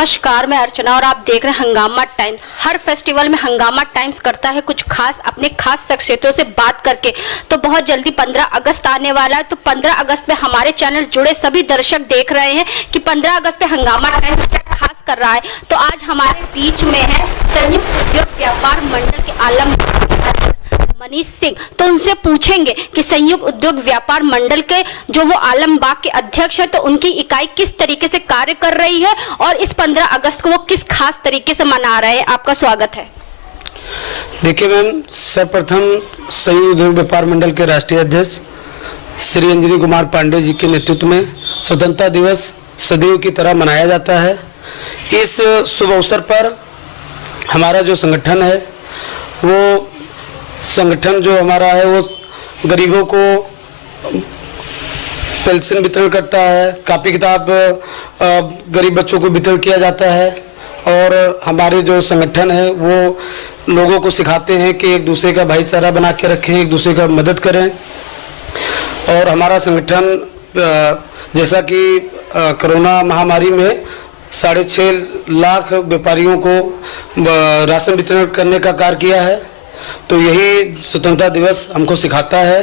नमस्कार, मैं अर्चना और आप देख रहे हैं हंगामा टाइम्स। हर फेस्टिवल में हंगामा टाइम्स करता है कुछ खास, अपने खास शख्सियतों से बात करके। तो बहुत जल्दी 15 अगस्त आने वाला है, तो 15 अगस्त पे हमारे चैनल जुड़े सभी दर्शक देख रहे हैं कि 15 अगस्त पे हंगामा टाइम्स क्या खास कर रहा है। तो आज हमारे बीच में है संयुक्त उद्योग व्यापार मंडल के आलम मनीष सिंह। तो उनसे पूछेंगे कि संयुक्त उद्योग व्यापार मंडल के जो वो आलमबाग के अध्यक्ष है, तो उनकी इकाई किस तरीके से कार्य कर रही है और इस 15 अगस्त को वो किस खास तरीके से मना रहे हैं। आपका स्वागत है। देखिए मैम, सर्वप्रथम संयुक्त उद्योग व्यापार मंडल के राष्ट्रीय अध्यक्ष श्री अंजनी कुमार पांडे जी के नेतृत्व में स्वतंत्रता दिवस सदैव की तरह मनाया जाता है। इस शुभ अवसर पर हमारा जो संगठन है, वो संगठन जो हमारा है वो गरीबों को पेंशन वितरण करता है, कापी किताब गरीब बच्चों को वितरण किया जाता है। और हमारे जो संगठन है वो लोगों को सिखाते हैं कि एक दूसरे का भाईचारा बना के रखें, एक दूसरे का मदद करें। और हमारा संगठन जैसा कि कोरोना महामारी में 6.5 लाख व्यापारियों को राशन वितरण करने का कार्य किया है। तो यही स्वतंत्रता दिवस हमको सिखाता है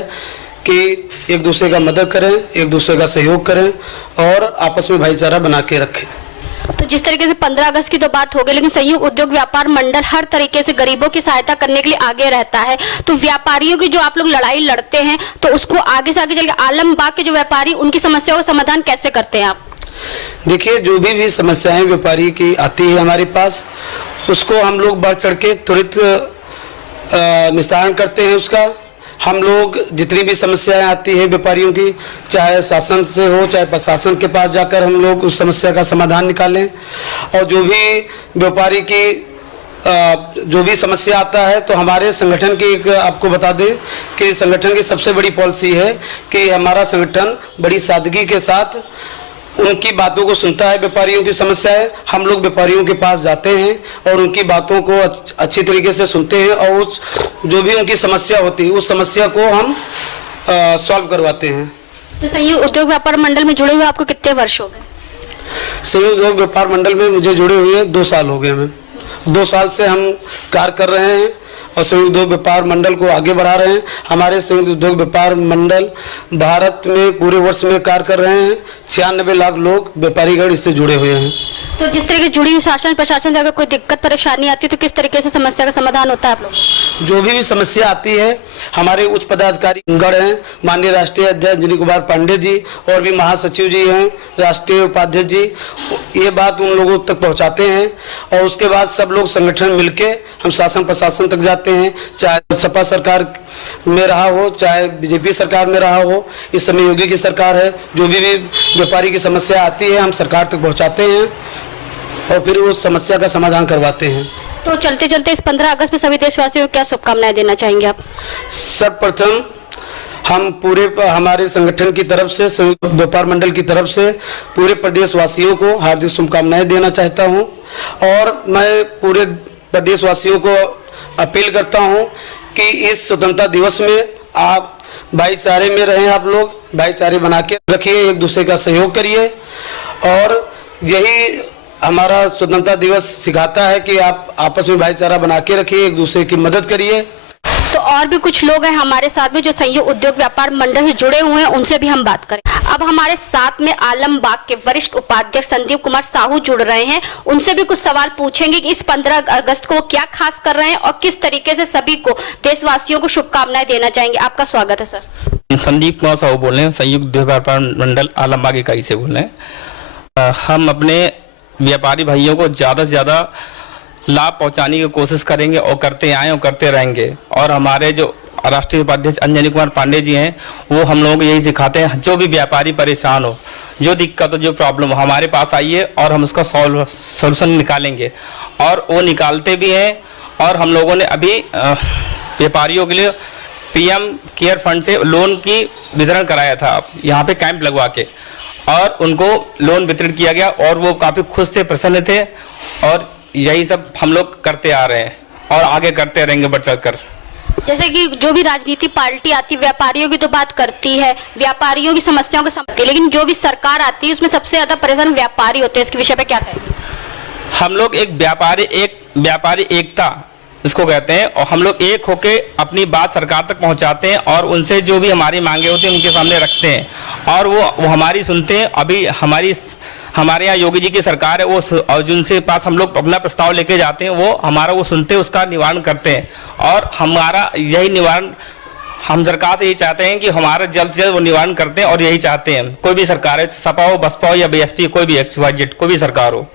कि एक दूसरे का मदद करें, एक दूसरे का सहयोग करें और आपस में भाईचारा बना के रखें। तो जिस तरीके से 15 अगस्त की तो बात हो गई, लेकिन संयुक्त उद्योग व्यापार मंडल हर तरीके से गरीबों की सहायता करने के लिए आगे रहता है। तो व्यापारियों की जो आप लोग लड़ाई लड़ते हैं, तो उसको आगे से आगे चल के आलमबाग के जो व्यापारी, उनकी समस्याओं का समाधान कैसे करते हैं आप? देखिए, जो भी समस्याएं व्यापारी की आती है हमारे पास, उसको हम लोग बढ़ चढ़ के त्वरित निस्तारण करते हैं। उसका हम लोग जितनी भी समस्याएं आती है व्यापारियों की, चाहे शासन से हो चाहे प्रशासन के पास जाकर हम लोग उस समस्या का समाधान निकालें। और जो भी व्यापारी की जो भी समस्या आता है, तो हमारे संगठन की एक आपको बता दें कि संगठन की सबसे बड़ी पॉलिसी है कि हमारा संगठन बड़ी सादगी के साथ उनकी बातों को सुनता है। व्यापारियों की समस्याएं, हम लोग व्यापारियों के पास जाते हैं और उनकी बातों को अच्छी तरीके से सुनते हैं और उस जो भी उनकी समस्या होती है उस समस्या को हम सॉल्व करवाते हैं। तो संयुक्त उद्योग व्यापार मंडल में जुड़े हुए आपको कितने वर्ष हो गए? संयुक्त उद्योग व्यापार मंडल में मुझे जुड़े हुए 2 साल हो गए हैं। 2 साल से हम कार्य कर रहे हैं और संयुक्त उद्योग व्यापार मंडल को आगे बढ़ा रहे हैं। हमारे संयुक्त उद्योग व्यापार मंडल भारत में पूरे वर्ष में कार्य कर रहे हैं। 96 लाख लोग व्यापारीगण इससे जुड़े हुए हैं। तो जिस तरह की जुड़ी हुई शासन प्रशासन से अगर कोई दिक्कत परेशानी आती है, तो किस तरीके से समस्या का समाधान होता है आप लोग? जो भी समस्या आती है, हमारे उच्च पदाधिकारी गण हैं, माननीय राष्ट्रीय अध्यक्ष अंजनी कुमार पांडे जी और भी महासचिव जी हैं, राष्ट्रीय उपाध्यक्ष जी, ये बात उन लोगों तक पहुंचाते हैं। और उसके बाद सब लोग संगठन मिलके हम शासन प्रशासन तक जाते हैं, चाहे सपा सरकार में रहा हो चाहे बीजेपी सरकार में रहा हो। इस समय योगी की सरकार है। जो भी व्यापारी की समस्या आती है हम सरकार तक पहुँचाते हैं और फिर उस समस्या का समाधान करवाते हैं। तो चलते चलते इस 15 अगस्त में सभी देशवासियों को क्या शुभकामनाएं देना चाहेंगे आप? सर्वप्रथम हम पूरे हमारे संगठन की तरफ से, संयुक्त व्यापार मंडल की तरफ से पूरे प्रदेशवासियों को हार्दिक शुभकामनाएं देना चाहता हूं। और मैं पूरे प्रदेशवासियों को अपील करता हूं कि इस स्वतंत्रता दिवस में आप भाईचारे में रहें, आप लोग भाईचारे बना के रखिए, एक दूसरे का सहयोग करिए। और यही हमारा स्वतंत्रता दिवस सिखाता है कि आप आपस में भाईचारा बना के रखिए, एक दूसरे की मदद करिए। तो और भी कुछ लोग हैं हमारे साथ में जो संयुक्त उद्योग व्यापार मंडल से जुड़े हुए हैं, उनसे भी हम बात करें। अब हमारे साथ में आलमबाग के वरिष्ठ उपाध्यक्ष संदीप कुमार साहू जुड़ रहे हैं। उनसे भी कुछ सवाल पूछेंगे कि इस 15 अगस्त को वो क्या खास कर रहे हैं और किस तरीके से सभी को, देशवासियों को शुभकामनाएं देना चाहेंगे। आपका स्वागत है सर। संदीप कुमार साहू बोल रहे हैं, संयुक्त उद्योग व्यापार मंडल आलमबाग इकाई से बोल रहे हैं। हम अपने व्यापारी भाइयों को ज़्यादा से ज़्यादा लाभ पहुंचाने की कोशिश करेंगे और करते आए और करते रहेंगे। और हमारे जो राष्ट्रीय उपाध्यक्ष अंजनी कुमार पांडे जी हैं, वो हम लोगों को यही सिखाते हैं, जो भी व्यापारी परेशान हो, जो दिक्कत हो, जो प्रॉब्लम हो, हमारे पास आइए और हम उसका सॉल्यूशन निकालेंगे। और वो निकालते भी हैं। और हम लोगों ने अभी व्यापारियों के लिए PM केयर फंड से लोन की वितरण कराया था, यहाँ पे कैंप लगवा के, और उनको लोन वितरित किया गया और वो काफ़ी खुश थे, प्रसन्न थे। और यही सब हम लोग करते आ रहे हैं और आगे करते रहेंगे बढ़ चढ़ कर। जैसे कि जो भी राजनीति पार्टी आती है, व्यापारियों की तो बात करती है, व्यापारियों की समस्याओं को समझती है, लेकिन जो भी सरकार आती है उसमें सबसे ज्यादा परेशान व्यापारी होते हैं। इसके विषय पे क्या कहेंगे? हम लोग एक व्यापारी एकता इसको कहते हैं, और हम लोग एक होके अपनी बात सरकार तक पहुंचाते हैं और उनसे जो भी हमारी मांगे होती हैं उनके सामने रखते हैं और वो हमारी सुनते हैं। अभी हमारे यहाँ योगी जी की सरकार है, वो और जिनसे पास हम लोग अपना प्रस्ताव लेके जाते हैं वो हमारा वो सुनते हैं, उसका निवारण करते हैं। और हमारा यही निवारण हम सरकार से यही चाहते हैं कि हमारा जल्द से जल्द वो निवारण करते हैं, और यही चाहते हैं कोई भी सरकार है, सपा हो, बसपा हो या बीएसपी, कोई भी XYZ कोई भी सरकार हो।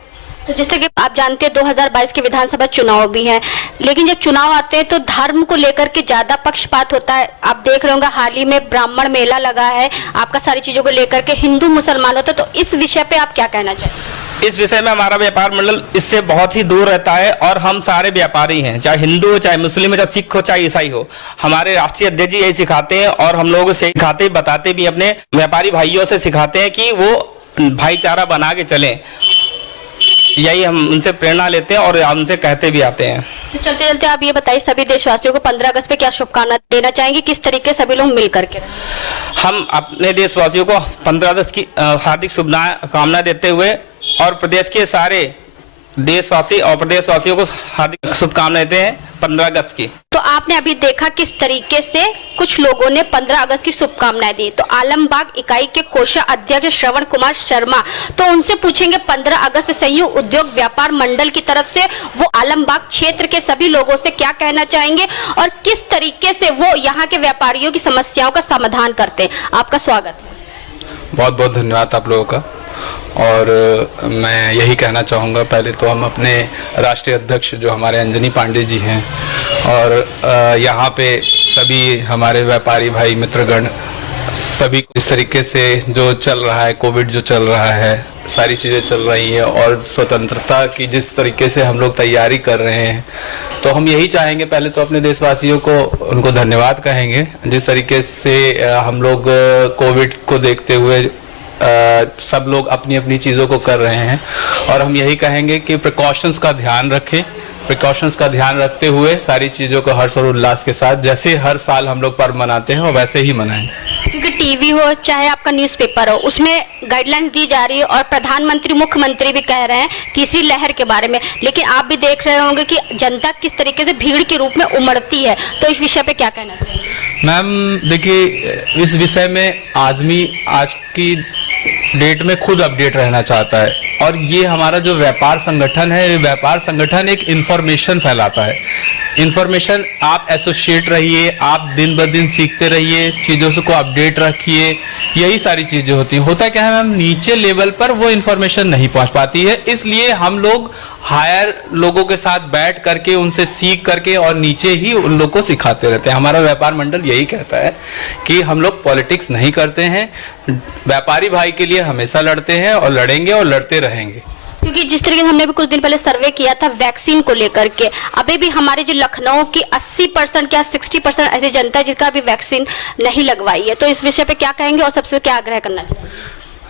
तो जिस तरह कि आप जानते हैं 2022 के विधानसभा चुनाव भी हैं, लेकिन जब चुनाव आते हैं तो धर्म को लेकर के ज्यादा पक्षपात होता है। आप देख रहे होंगे हाल ही में ब्राह्मण मेला लगा है, आपका सारी चीजों को लेकर के हिंदू मुसलमान होता है, तो इस विषय पे आप क्या कहना चाहेंगे? इस विषय में हमारा व्यापार मंडल इससे बहुत ही दूर रहता है और हम सारे व्यापारी हैं, चाहे हिंदू हो, चाहे मुस्लिम हो, चाहे सिख हो, चाहे ईसाई हो। हमारे राष्ट्रीय अध्यक्ष जी यही सिखाते हैं और हम लोगों से सिखाते बताते भी अपने व्यापारी भाइयों से सिखाते हैं कि वो भाईचारा बना के चलें। यही हम उनसे प्रेरणा लेते हैं और उनसे कहते भी आते हैं। तो चलते चलते आप ये बताइए सभी देशवासियों को 15 अगस्त पे क्या शुभकामना देना चाहेंगे, किस तरीके सभी लोग मिल करके? हम अपने देशवासियों को 15 अगस्त की हार्दिक शुभकामना देते हुए और प्रदेश के सारे देशवासी और प्रदेशवासियों को हार्दिक शुभकामनाएं देते हैं 15 अगस्त की। तो आपने अभी देखा किस तरीके से कुछ लोगों ने 15 अगस्त की शुभकामनाएं दी। तो आलमबाग इकाई के कोषाध्यक्ष श्रवण कुमार शर्मा, तो उनसे पूछेंगे 15 अगस्त में संयुक्त उद्योग व्यापार मंडल की तरफ से वो आलमबाग क्षेत्र के सभी लोगों से क्या कहना चाहेंगे और किस तरीके से वो यहाँ के व्यापारियों की समस्याओं का समाधान करते हैं। आपका स्वागत है। बहुत बहुत धन्यवाद आप लोगों का। और मैं यही कहना चाहूँगा, पहले तो हम अपने राष्ट्रीय अध्यक्ष जो हमारे अंजनी पांडे जी हैं और यहाँ पे सभी हमारे व्यापारी भाई मित्रगण सभी को इस तरीके से जो चल रहा है, कोविड जो चल रहा है, सारी चीज़ें चल रही हैं और स्वतंत्रता की जिस तरीके से हम लोग तैयारी कर रहे हैं, तो हम यही चाहेंगे पहले तो अपने देशवासियों को उनको धन्यवाद कहेंगे जिस तरीके से हम लोग कोविड को देखते हुए सब लोग अपनी अपनी चीज़ों को कर रहे हैं। और हम यही कहेंगे कि प्रिकॉशंस का ध्यान रखें, प्रिकॉशंस का ध्यान रखते हुए सारी चीज़ों को हर्ष और उल्लास के साथ जैसे हर साल हम लोग पर्व मनाते हैं और वैसे ही मनाएं। क्योंकि टीवी हो चाहे आपका न्यूज़पेपर हो, उसमें गाइडलाइंस दी जा रही है और प्रधानमंत्री मुख्यमंत्री भी कह रहे हैं तीसरी लहर के बारे में, लेकिन आप भी देख रहे होंगे कि जनता किस तरीके से भीड़ के रूप में उमड़ती है। तो इस विषय पे क्या कहना चाहिए? मैम देखिए, इस विषय में आदमी आज की डेट में खुद अपडेट रहना चाहता है और ये हमारा जो व्यापार संगठन है, ये व्यापार संगठन एक इन्फॉर्मेशन फैलाता है। इन्फॉर्मेशन आप एसोसिएट रहिए, आप दिन ब दिन सीखते रहिए, चीज़ों से को अपडेट रखिए, यही सारी चीज़ें होती हैं। होता क्या है मैम, नीचे लेवल पर वो इन्फॉर्मेशन नहीं पहुंच पाती है, इसलिए हम लोग हायर लोगों के साथ बैठ करके उनसे सीख करके और नीचे ही उन लोग को सिखाते रहते हैं। हमारा व्यापार मंडल यही कहता है कि हम लोग पॉलिटिक्स नहीं करते हैं, व्यापारी भाई के लिए हमेशा लड़ते हैं और लड़ेंगे और लड़ते रहेंगे। क्योंकि जिस तरीके से हमने भी कुछ दिन पहले सर्वे किया था वैक्सीन को लेकर के, अभी भी हमारे जो लखनऊ की 80% या 60% ऐसी जनता है जिसका अभी वैक्सीन नहीं लगवाई है। तो इस विषय पे क्या कहेंगे और सबसे क्या आग्रह करना चाहिए?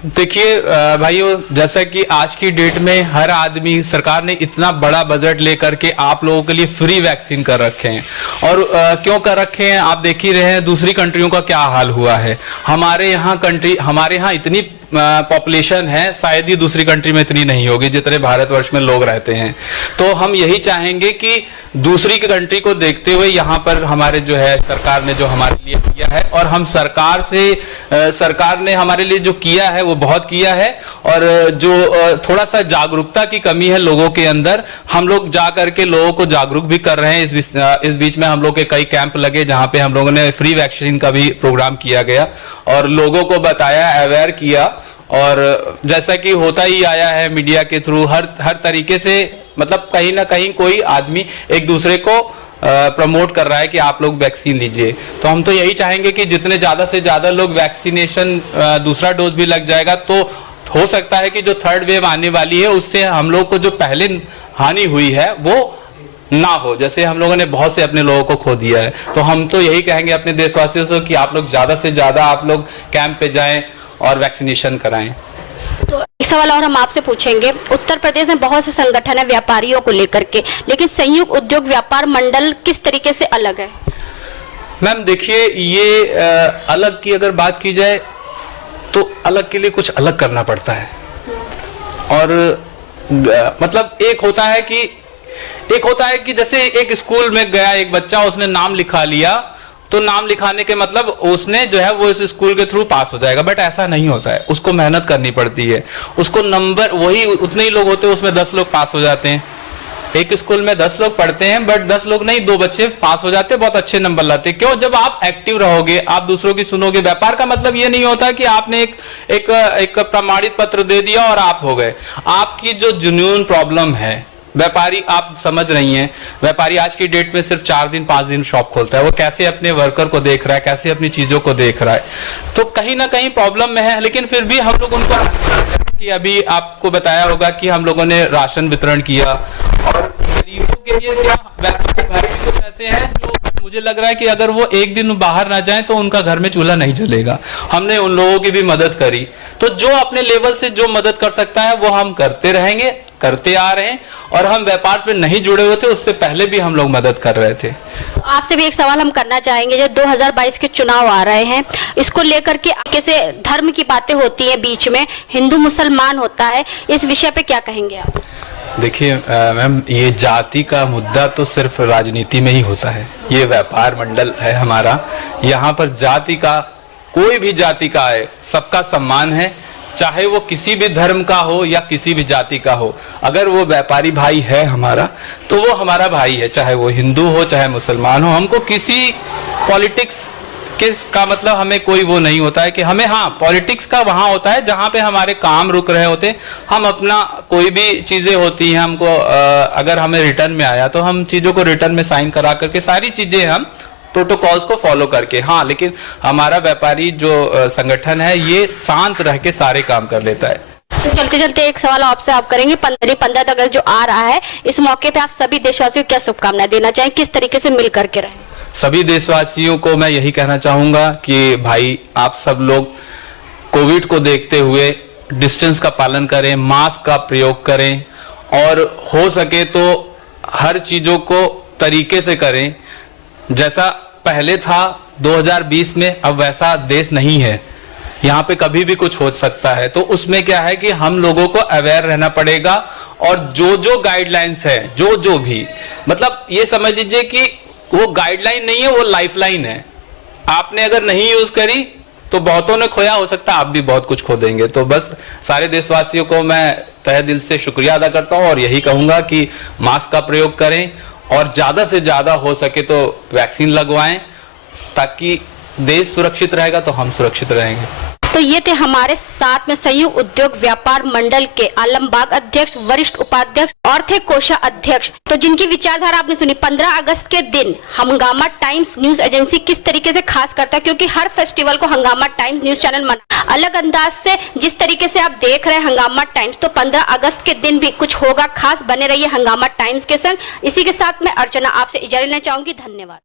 देखिए भाइयों, जैसा कि आज की डेट में हर आदमी, सरकार ने इतना बड़ा बजट लेकर के आप लोगों के लिए फ्री वैक्सीन कर रखे हैं और क्यों कर रखे हैं आप देख ही रहे हैं दूसरी कंट्रियों का क्या हाल हुआ है। हमारे यहाँ इतनी पॉपुलेशन है, शायद ही दूसरी कंट्री में इतनी नहीं होगी जितने भारतवर्ष में लोग रहते हैं। तो हम यही चाहेंगे कि दूसरी कंट्री को देखते हुए यहाँ पर हमारे जो है सरकार ने जो हमारे लिए किया है और हम सरकार ने हमारे लिए जो किया है वो बहुत किया है। और जो थोड़ा सा जागरूकता की कमी है लोगों के अंदर, हम लोग जा करके लोगों को जागरूक भी कर रहे हैं। इस बीच में हम लोग के कई कैंप लगे जहाँ पे हम लोगों ने फ्री वैक्सीन का भी प्रोग्राम किया गया और लोगों को बताया, अवेयर किया। और जैसा कि होता ही आया है मीडिया के थ्रू, हर तरीके से मतलब कहीं ना कहीं कोई आदमी एक दूसरे को प्रमोट कर रहा है कि आप लोग वैक्सीन लीजिए। तो हम तो यही चाहेंगे कि जितने ज़्यादा से ज़्यादा लोग वैक्सीनेशन दूसरा डोज भी लग जाएगा तो हो सकता है कि जो थर्ड वेव आने वाली है उससे हम लोग को जो पहले हानि हुई है वो ना हो। जैसे हम लोगों ने बहुत से अपने लोगों को खो दिया है, तो हम तो यही कहेंगे अपने देशवासियों से कि आप लोग ज़्यादा से ज़्यादा आप लोग कैंप पे जाएं और वैक्सीनेशन कराएं। तो एक सवाल और हम आपसे पूछेंगे, उत्तर प्रदेश में बहुत से संगठन है व्यापारियों को लेकर के, लेकिन संयुक्त उद्योग व्यापार मंडल किस तरीके से अलग है? मैम देखिए, ये अलग की अगर बात की जाए तो अलग के लिए कुछ अलग करना पड़ता है और मतलब एक होता है कि जैसे एक स्कूल में गया एक बच्चा, उसने नाम लिखा लिया, तो नाम लिखाने के मतलब उसने जो है वो इस स्कूल के थ्रू पास हो जाएगा, बट ऐसा नहीं होता है। उसको मेहनत करनी पड़ती है, उसको नंबर, वही उतने ही लोग होते हैं, उसमें 10 लोग पास हो जाते हैं। एक स्कूल में 10 लोग पढ़ते हैं, बट 10 लोग नहीं, 2 बच्चे पास हो जाते हैं, बहुत अच्छे नंबर लाते हैं। क्यों? जब आप एक्टिव रहोगे, आप दूसरों की सुनोगे। व्यापार का मतलब ये नहीं होता कि आपने एक प्रमाणित पत्र दे दिया और आप हो गए। आपकी जो जुनून प्रॉब्लम है, व्यापारी, आप समझ रही हैं, व्यापारी आज की डेट में सिर्फ 4 दिन 5 दिन शॉप खोलता है। वो कैसे अपने वर्कर को देख रहा है, कैसे अपनी चीजों को देख रहा है, तो कहीं ना कहीं प्रॉब्लम में है। लेकिन फिर भी हम लोग उनको, कि अभी आपको बताया होगा कि हम लोगों ने राशन वितरण किया, और गरीबों के लिए क्या व्यापारी भाई भी कुछ ऐसे हैं जो मुझे लग रहा है कि अगर वो एक दिन बाहर ना जाएं तो उनका घर में चूल्हा नहीं जलेगा। हमने उन लोगों की भी मदद करी। तो जो अपने लेवल से जो मदद कर सकता है वो हम करते रहेंगे, करते आ रहे हैं। और हम व्यापार में नहीं जुड़े हुए थे, उससे पहले भी हम लोग मदद कर रहे थे। आपसे भी एक सवाल हम करना चाहेंगे, जो 2022 के चुनाव आ रहे हैं, इसको लेकर के कैसे धर्म की बातें होती है, बीच में हिंदू मुसलमान होता है, इस विषय पे क्या कहेंगे आप? देखिए मैम, ये जाति का मुद्दा तो सिर्फ राजनीति में ही होता है। ये व्यापार मंडल है हमारा, यहाँ पर जाति का, कोई भी जाति का है, सबका सम्मान है, चाहे वो किसी भी धर्म का हो या किसी भी जाति का हो। अगर वो व्यापारी भाई है हमारा, तो वो हमारा भाई है, चाहे वो हिंदू हो चाहे मुसलमान हो। हमको किसी पॉलिटिक्स का मतलब हमें कोई वो नहीं होता है कि हमें, हाँ पॉलिटिक्स का वहाँ होता है जहाँ पे हमारे काम रुक रहे होते हैं। हम अपना कोई भी चीज़ें होती हैं, हमको अगर हमें रिटर्न में आया तो हम चीज़ों को रिटर्न में साइन करा करके सारी चीज़ें हम प्रोटोकॉल्स को फॉलो करके, हाँ। लेकिन हमारा व्यापारी जो संगठन है ये शांत रह के सारे काम कर लेता है। तो चलते चलते एक सवाल आपसे आप करेंगे, 15 अगस्त जो आ रहा है, इस मौके पे आप सभी देशवासियों को क्या शुभकामनाएं देना चाहें, किस तरीके से मिल करके रहें? सभी देशवासियों को मैं यही कहना चाहूंगा कि भाई आप सब लोग कोविड को देखते हुए डिस्टेंस का पालन करें, मास्क का प्रयोग करें, और हो सके तो हर चीजों को तरीके से करें। जैसा पहले था 2020 में, अब वैसा देश नहीं है, यहाँ पे कभी भी कुछ हो सकता है। तो उसमें क्या है कि हम लोगों को अवेयर रहना पड़ेगा, और जो गाइडलाइंस है, जो भी, मतलब ये समझ लीजिए कि वो गाइडलाइन नहीं है, वो लाइफलाइन है। आपने अगर नहीं यूज करी तो बहुतों ने खोया, हो सकता है आप भी बहुत कुछ खो देंगे। तो बस सारे देशवासियों को मैं तहे दिल से शुक्रिया अदा करता हूं, और यही कहूंगा कि मास्क का प्रयोग करें, और ज्यादा से ज्यादा हो सके तो वैक्सीन लगवाएं, ताकि देश सुरक्षित रहेगा तो हम सुरक्षित रहेंगे। तो ये थे हमारे साथ में संयुक्त उद्योग व्यापार मंडल के आलमबाग अध्यक्ष, वरिष्ठ उपाध्यक्ष और थे कोषा अध्यक्ष। तो जिनकी विचारधारा आपने सुनी। 15 अगस्त के दिन हंगामा टाइम्स न्यूज एजेंसी किस तरीके से खास करता है, क्योंकि हर फेस्टिवल को हंगामा टाइम्स न्यूज चैनल मना अलग अंदाज से, जिस तरीके से आप देख रहे हैं हंगामा टाइम्स, तो 15 अगस्त के दिन भी कुछ होगा खास। बने रहिए हंगामा टाइम्स के संग। इसी के साथ मैं अर्चना आपसे इजाजत लेना चाहूंगी। धन्यवाद।